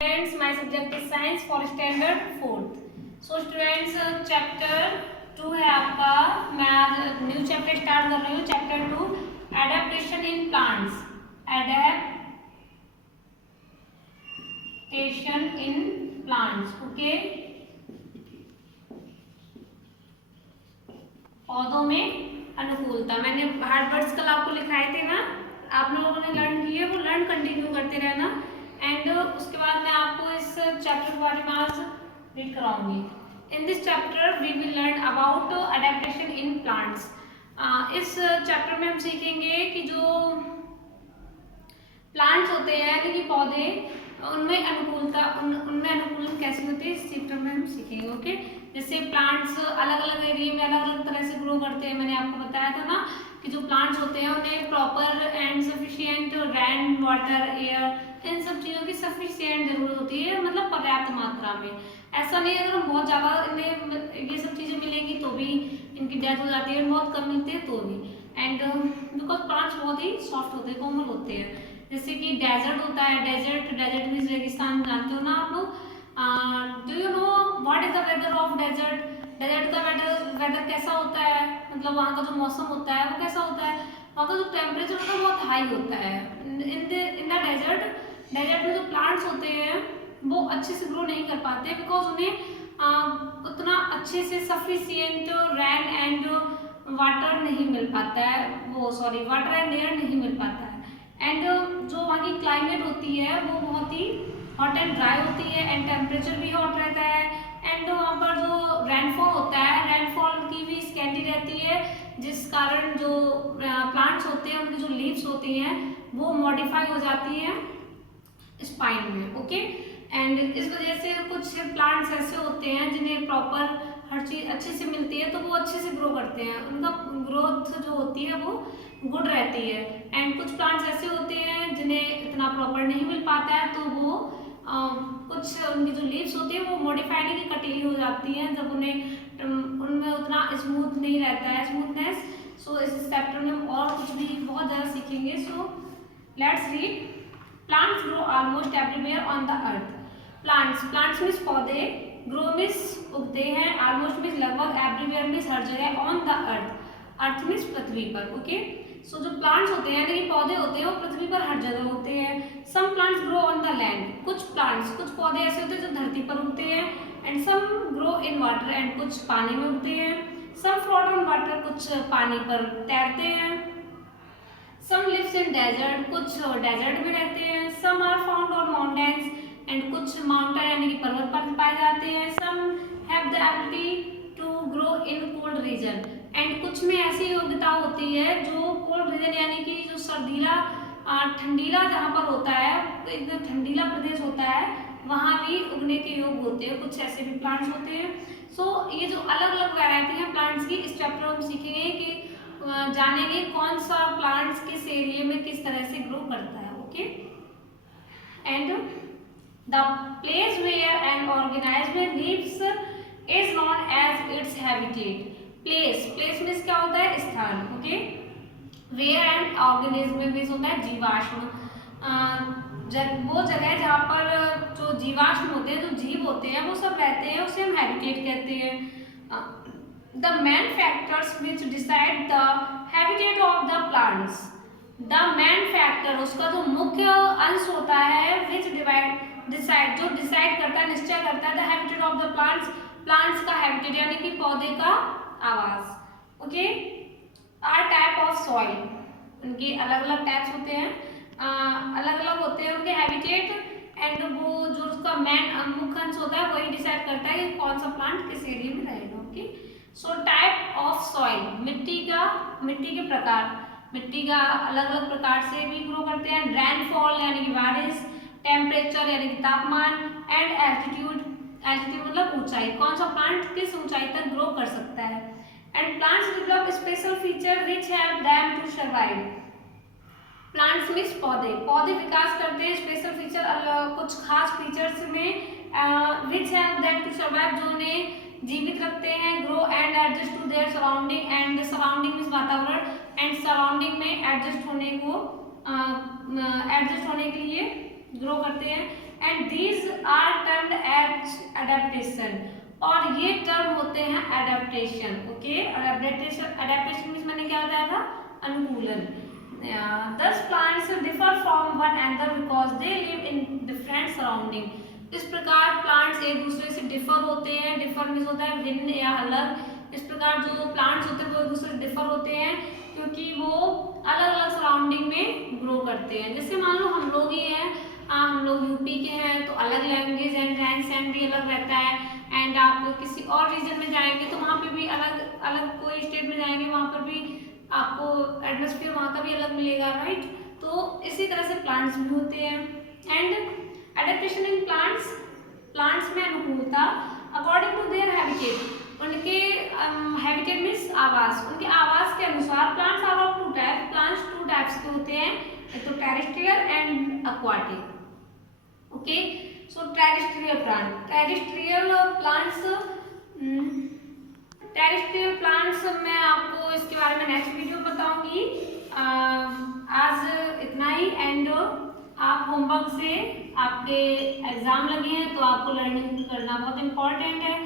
Students, my subject is science for standard 4th. So students, chapter 2 है आपका. मैं आज न्यू चैप्टर स्टार्ट कर रही हूँ. Chapter 2 adaptation in plants. Adaptation in plants. Okay, पौधों में अनुकूलता. मैंने हार्ड वर्ड्स कल आपको लिखाए थे ना, आप लोगों ने लर्न किए, वो लर्न कंटिन्यू करते रहना. एंड उसके बाद मैं आपको इस चैप्टर के बारे में आज रीड कराऊंगी. In this chapter we will learn about adaptation in plants. इस चैप्टर में हम सीखेंगे कि जो प्लांट्स होते हैं यानी कि पौधे, उनमें अनुकूलता उनमें अनुकूलन कैसे होते हैं इस चैप्टर में हम सीखेंगे. ओके, जैसे प्लांट्स अलग अलग एरिया में अलग अलग तरह से ग्रो करते हैं. मैंने आपको बताया था ना कि जो प्लांट्स होते हैं उन्हें proper and sufficient rain, water, air, इन सब चीज़ों की सफिशिएंट जरूरत होती है, मतलब पर्याप्त मात्रा में. ऐसा नहीं अगर हम बहुत ज़्यादा इन्हें ये सब चीज़ें मिलेंगी तो भी इनकी डेथ हो जाती है, बहुत कम मिलती है तो भी. एंड बिकॉज प्लांट्स बहुत ही सॉफ्ट होते हैं, कोमल होते हैं. जैसे कि डेजर्ट होता है, डेजर्ट मीन्स रेगिस्तान, जानते हो ना आप लोग. Do you know what is the weather of desert? Desert का वेदर कैसा होता है, मतलब वहाँ का जो मौसम होता है वो कैसा होता है. वहाँ का जो टेम्परेचर होता है बहुत हाई होता है. इन द डेजर्ट में जो प्लांट्स होते हैं वो अच्छे से ग्रो नहीं कर पाते बिकॉज उन्हें उतना अच्छे से सफिशिएंट रैन एंड वाटर नहीं मिल पाता है. वाटर एंड एयर नहीं मिल पाता है. एंड जो वहाँ की क्लाइमेट होती है वो बहुत ही हॉट एंड ड्राई होती है एंड टेम्परेचर भी हॉट रहता है. एंड वहाँ पर जो रेनफॉल होता है, रेनफॉल की भी स्कैंटी रहती है, जिस कारण जो प्लांट्स होते हैं उनकी जो लीव्स होती हैं वो मॉडिफाई हो जाती हैं स्पाइन में. ओके, एंड इस वजह से कुछ प्लांट्स ऐसे होते हैं जिन्हें प्रॉपर हर चीज़ अच्छे से मिलती है तो वो अच्छे से ग्रो करते हैं, उनका ग्रोथ जो होती है वो गुड रहती है. एंड कुछ प्लांट्स ऐसे होते हैं जिन्हें इतना प्रॉपर नहीं मिल पाता है तो वो कुछ उनकी जो लीव्स होती है वो मॉडिफाइड की कटीली हो जाती हैं जब उनमें उतना स्मूथ नहीं रहता है, स्मूथनेस. सो इस चैप्टर में हम और कुछ भी बहुत ज़्यादा सीखेंगे. So let's read. Plants grow almost everywhere on the earth. Plants means पौधे, ग्रो मीन्स उगते हैं, ऑलमोस्ट मीन्स लगभग, एवरीवेयर मीन्स हर जगह, on the earth, earth means पृथ्वी पर. ओके, सो जो प्लांट्स होते हैं यानी कि पौधे होते हैं वो पृथ्वी पर हर जगह होते हैं. Some plants grow on the land. कुछ पौधे ऐसे होते हैं जो धरती पर उगते हैं. And some grow in water. And कुछ पानी में उगते हैं. Some float on water. कुछ पानी पर तैरते हैं. Some lives in desert. कुछ डेजर्ट में रहते हैं. Some are found on mountains. And कुछ माउंटेन यानी कि पर्वत पर पाए जाते हैं. Some have the ability to grow in cold region. And कुछ में ऐसी योग्यता होती है जो कोल्ड रीजन यानी कि जो सर्दीला ठंडीला जहाँ पर होता है, एकदम ठंडीला प्रदेश होता है, वहाँ भी उगने के योग्य होते हैं. कुछ ऐसे भी प्लांट्स होते हैं. सो ये जो अलग अलग वैरायटी है प्लांट्स की, इस चैप्टर में हम सीखेंगे कि जानेंगे कौन सा प्लांट्स किस एरिया में किस तरह से ग्रो करता है. Okay, and the place where an organism lives is known as its habitat. Place means क्या होता है, स्थान. Okay, where and organism means होता है जीवाश्म. वो जगह जहाँ पर जो जीवाश्म होते हैं, जो जीव होते हैं, वो सब रहते हैं, उसे हम हैबिटेट कहते हैं. The main factors which decide the habitat of the plants. The main factor उसका जो मुख्य अंश होता है which decide जो डिसाइड करता है, निश्चय करता है the habitat of the plants का habitat यानी कि पौधे का आवास. Okay, are type of soil. उनके अलग अलग टाइप्स होते हैं, अलग अलग होते हैं उनके हैबिटेट. एंड वो जो उसका मेन मुख्य अंश होता है वही डिसाइड करता है कि कौन सा प्लांट किस एरिया में रहेगा. Okay, so type of soil. मिट्टी के प्रकार. मिट्टी का अलग अलग प्रकार से भी ग्रो करते हैं. रेनफॉल यानी कि बारिश, टेम्परेचर यानी कि तापमान, एंड एल्टीट्यूड मतलब ऊंचाई, कौन सा प्लांट किस ऊंचाई तक ग्रो कर सकता है. And plants develop special feature which have them to survive. Plants means पौधे विकास करते हैं स्पेशल फीचर, कुछ खास फीचर्स में, which have them to survive, जो उन्हें जीवित रखते हैं. Grow and adjust to their surrounding. And surrounding means वातावरण. एंड सराउंडिंग में एडजस्ट होने के लिए ग्रो करते हैं. And these are termed as adaptation, और ये टर्म होते हैं एडेप्टेशन। ओके, एडेप्टेशन मीन्स मैंने क्या बताया था, अनुकूलन। Thus plants differ from one another because they live in different surrounding। इस प्रकार प्लांट्स एक दूसरे से डिफर होते हैं, डिफर मीन्स होता है भिन्न या अलग। इस प्रकार जो प्लांट्स होते हैं वो एक दूसरे से डिफर होते हैं क्योंकि वो अलग अलग सराउंडिंग में ग्रो करते हैं। जैसे मान लो हम लोग ही हैं, हम लोग यूपी के हैं तो अलग लैंग्वेज एंड रहन सहन भी अलग रहता है, एंड आप किसी और रीजन में जाएंगे तो वहाँ पे भी अलग अलग, कोई स्टेट में जाएंगे वहाँ पर भी आपको एटमॉस्फेयर वहाँ का भी अलग मिलेगा, राइट। तो इसी तरह से प्लांट्स भी होते हैं। And adaptation in plants, plants में अनुकूलता अकॉर्डिंग टू देयर हैबिटेट, उनके हैबिटेट मीन्स आवास, उनके आवास के अनुसार। Plants are of two type, plants two types के होते हैं, एक तो terrestrial and aquatic. Okay, so terrestrial plant, terrestrial plants, terrestrial plants मैं आपको इसके बारे में नेक्स्ट वीडियो बताऊंगी। आज इतना ही। एंड आप होमवर्क से, आपके एग्जाम लगे हैं तो आपको लर्निंग करना बहुत इंपॉर्टेंट है,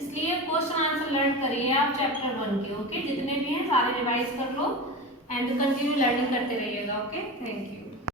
इसलिए क्वेश्चन आंसर लर्न करिए आप चैप्टर 1 के। ओके, जितने भी हैं सारे रिवाइज कर लो एंड कंटिन्यू लर्निंग करते रहिएगा। Okay, thank you.